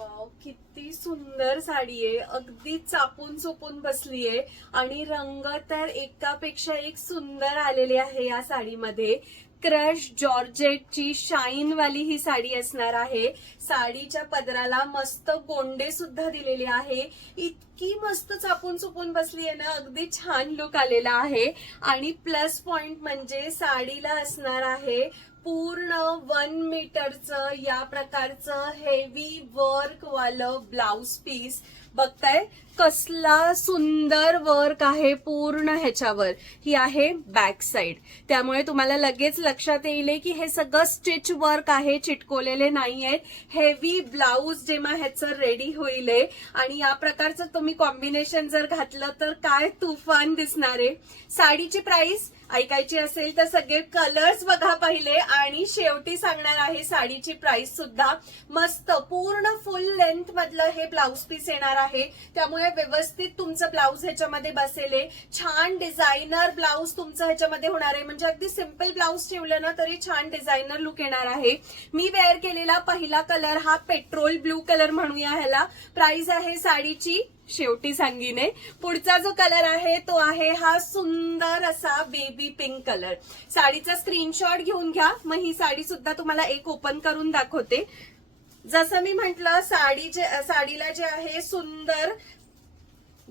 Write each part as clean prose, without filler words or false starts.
Wow, किती सुंदर साडी आहे. अगदी चापून चोपून बसलीये आणि रंग तर एकापेक्षा एक सुंदर आलेले आहे या साडीमध्ये. क्रश जॉर्जेटची शाईन वाली ही साडी असणार आहे. साडीच्या पदराला मस्त गोंडे सुद्धा दिलेले आहे. इतकी मस्त चापून चुपून बसली आहे ना, अगदी छान लुक आलेला आहे. आणि प्लस पॉइंट म्हणजे साडीला असणार आहे पूर्ण 1 मीटरचं या प्रकारचं हेवी वर्क वालं ब्लाउज पीस. बघताय कसला सुंदर वर्क आहे पूर्ण ह्याच्यावर. ही आहे बॅक साइड, त्यामुळे तुम्हाला लगेच लक्षात येईल की हे सगळं स्टिच वर्क आहे, चिटकवलेले नाहीये. हेवी ब्लाउज जेव्हा ह्याचं रेडी होईल आणि या प्रकारचं तुम्ही कॉम्बिनेशन जर घातलं तर काय तुफान दिसणार आहे. साडीची प्राइस ऐकायची असेल तर सगळे कलर्स बघा पहिले आणि शेवटी सांगणार आहे साडीची प्राइस सुद्धा. मस्त पूर्ण फुल लेंथ मधलं हे ब्लाउज पीस येणार आहे, त्यामुळे व्यवस्थित तुमचं ब्लाउज ह्याच्यामध्ये बसेल. छान डिझायनर ब्लाउज तुमचं ह्याच्यामध्ये होणार आहे. म्हणजे अगदी सिंपल ब्लाउज ठेवलं ना तरी छान डिझायनर लुक येणार आहे. मी वेअर केलेला पहिला कलर हा पेट्रोल ब्लू कलर म्हणूया ह्याला. प्राइस आहे साडीची शेवटी सांगीने. पुढचा जो कलर आहे तो आहे हा सुंदर असा बेबी पिंक कलर. साडीचा स्क्रीनशॉट घेऊन घ्या, मग ही साडी सुद्धा तुम्हाला एक ओपन करून दाखवते. जसं मी म्हटलं साडीला जे आहे सुंदर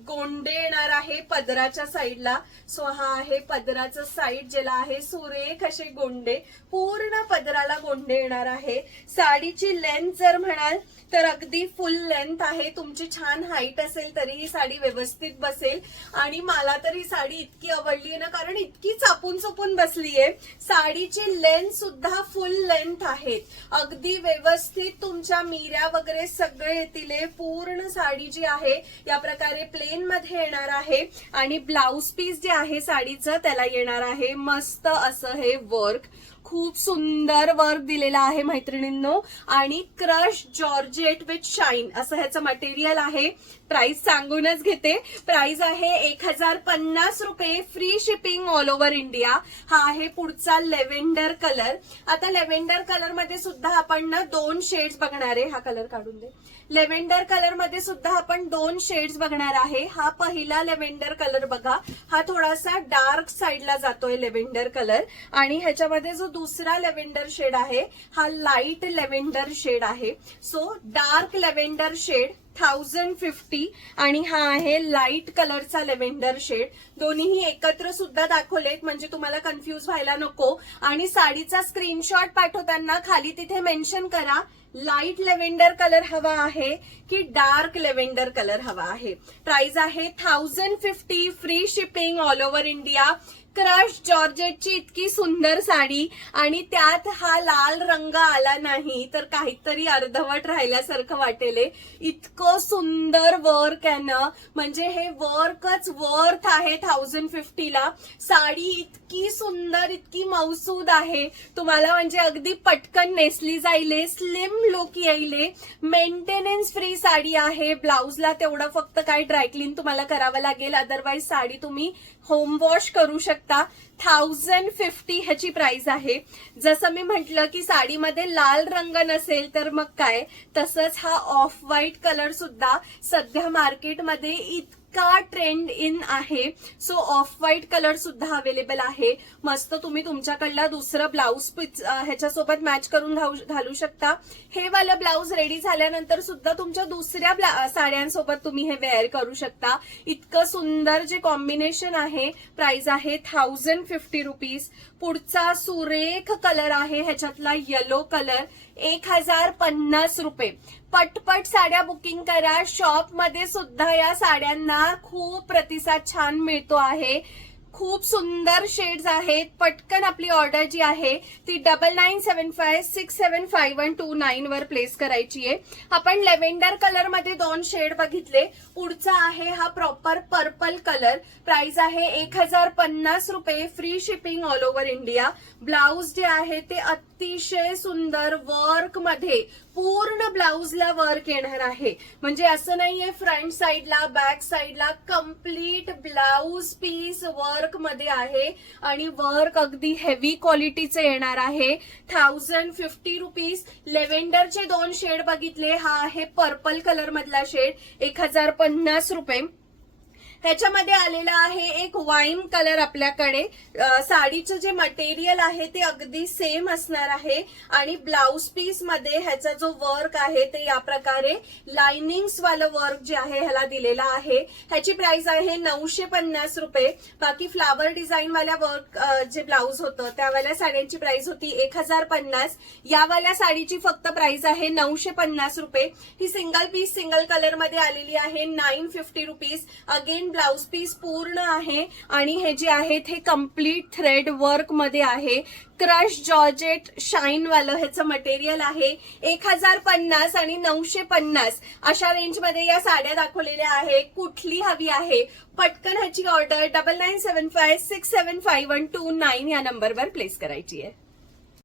गोंडे येणार आहे पदराच्या साईडला. सो हा आहे पदराचं साईड, ज्याला आहे सुरेख असे गोंडे. पूर्ण पदराला गोंडे येणार आहे. साडीची लेंथ जर म्हणाल तर अगदी फुल लेंथ आहे. तुमची छान हाईट असेल तरी ही साडी व्यवस्थित बसेल. आणि मला तर ही साडी इतकी आवडली ना, कारण इतकी चापून चोपून बसलीये. साडीची लेंथ सुद्धा फुल लेंथ आहे. अगदी व्यवस्थित तुमच्या मिऱ्या वगैरे सगळे येतील. पूर्ण साडी जी आहे या प्रकारे प्लेन मध्ये येणार आहे. आणि ब्लाउज पीस जे आहे साडीचं त्याला येणार आहे मस्त असं हे वर्क. खूप सुंदर वर्क दिलेला आहे मैत्रिणींनो. आणि क्रश जॉर्जेट विथ शाईन असं ह्याचं मटेरियल आहे. प्राइस सांगूनच घेते. प्राइस आहे 1050 रुपये, free shipping all over India. हा आहे पुढचा लेव्हेंडर कलर. आता लेव्हेंडर कलर मध्ये सुद्धा आपण ना 2 शेड्स बघणार आहे. हा कलर काढून दे. लेव्हेंडर कलर मध्ये सुद्धा आपण 2 शेड्स बघणार आहे. हा पहिला लेव्हेंडर कलर बघा, हा थोडासा डार्क साइडला जातोय लेव्हेंडर कलर. आणि ह्याच्यामध्ये जो दुसरा लेव्हेंडर शेड आहे हा लाईट लेव्हेंडर शेड आहे. सो डार्क लेव्हेंडर शेड 1050 आणि हा आहे लाईट कलरचा लेव्हेंडर शेड. दोन्हीही एकत्र सुद्धा दाखवलेत म्हणजे तुम्हाला कन्फ्यूज व्हायला नको. आणि साडीचा स्क्रीनशॉट पाठवताना खाली तिथे मेन्शन करा लाईट लेव्हेंडर कलर हवा आहे की डार्क लेव्हेंडर कलर हवा आहे. प्राइस आहे 1050, free shipping all over India. Crush जॉर्जेटची इतकी सुंदर साडी आणि त्यात हा लाल रंग आला नाही तर काहीतरी अर्धवट राहिल्यासारखं वाटेल. इतकं सुंदर वर्क आहे ना, म्हणजे हे वर्कच वर्थ आहे 1050 ला. साडी इतकी सुंदर, इतकी मौसूद आहे. तुम्हाला म्हणजे अगदी पटकन नेसली जाईल, स्लिम लुक येईल. मेंटेनन्स फ्री साडी आहे. ब्लाउजला तेवढं फक्त काय ड्रायक्लीन तुम्हाला करावं लागेल, अदरवाईज साडी तुम्ही होम वॉश करू शकता. 1050 ह्याची प्राइस आहे. जसं मी म्हटलं की साडीमध्ये लाल रंग नसेल तर मग काय, तसंच हा ऑफ व्हाईट कलर सुद्धा सध्या मार्केटमध्ये इतका ट्रेंड इन आहे. सो ऑफ व्हाईट कलर सुद्धा अवेलेबल आहे. मस्त तुम्ही तुमच्याकडला दुसरं ब्लाउज ह्याच्यासोबत मॅच करून घालू शकता. हे वाला ब्लाउज रेडी झाल्यानंतर सुद्धा तुमच्या दुसऱ्या साड्यांसोबत तुम्ही हे वेअर करू शकता. इतकं सुंदर जे कॉम्बिनेशन आहे. प्राइस आहे 1050 रुपीज. पुढचा सुरेख कलर आहे ह्याच्यातला येलो कलर, 1050 रुपये. पटपट साड्या बुकिंग करा. शॉप मध्ये सुद्धा या साड्यांना खूप प्रतिसाद छान मिळतो आहे. खूप सुंदर शेड्स आहेत. पटकन आपली ऑर्डर जी आहे ती 9975675129 वर प्लेस करायची आहे. आपण लेव्हेंडर कलर मध्ये 2 शेड बघितले. पुढचा आहे हा प्रॉपर पर्पल कलर. प्राइस आहे 1050 रुपये, free shipping all over India. Blouse जे आहे ते अतिशय सुंदर वर्क मध्ये पूर्ण ब्लाउजला वर्क येणार आहे. म्हणजे असं नाहीये फ्रंट साइडला बॅक साइडला, कम्प्लीट ब्लाउज पीस वर्क मध्ये आहे आणि वर्क अगदी हेवी क्वालिटीचे येणार आहे. 1050 रुपीज. लेव्हेंडरचे 2 शेड बघितले, हा आहे पर्पल कलर मधला शेड, 1050 रुपये. ह्याच्यामध्ये आलेला आहे एक वाईन कलर आपल्याकडे. साडीचं जे मटेरियल आहे ते अगदी सेम असणार आहे आणि ब्लाउज पीस मध्ये ह्याचा जो वर्क आहे ते या प्रकारे लाइनिंग्स वालं वर्क जे आहे ह्याला दिलेला आहे. ह्याची प्राइस आहे 950 रुपये. बाकी फ्लावर डिझाईन वाल्या वर्क जे ब्लाउज होतं त्यावाल्या साड्यांची प्राइस होती 1050. यावाल्या साडीची फक्त प्राइस आहे 950 रुपये. ही सिंगल पीस सिंगल कलर मध्ये आलेली आहे 950 रुपीज. अगेन ब्लाउज पीस पूर्ण आहे आणि हे जे आहेत हे कम्प्लीट थ्रेड वर्क मध्ये आहे. क्रश जॉर्जेट शाईन वालं ह्याचं मटेरियल आहे. 1050 आणि 950 अशा रेंज मध्ये या साड्या दाखवलेल्या आहे. कुठली हवी आहे पटकन ह्याची ऑर्डर 9975675129 या नंबरवर प्लेस करायची आहे.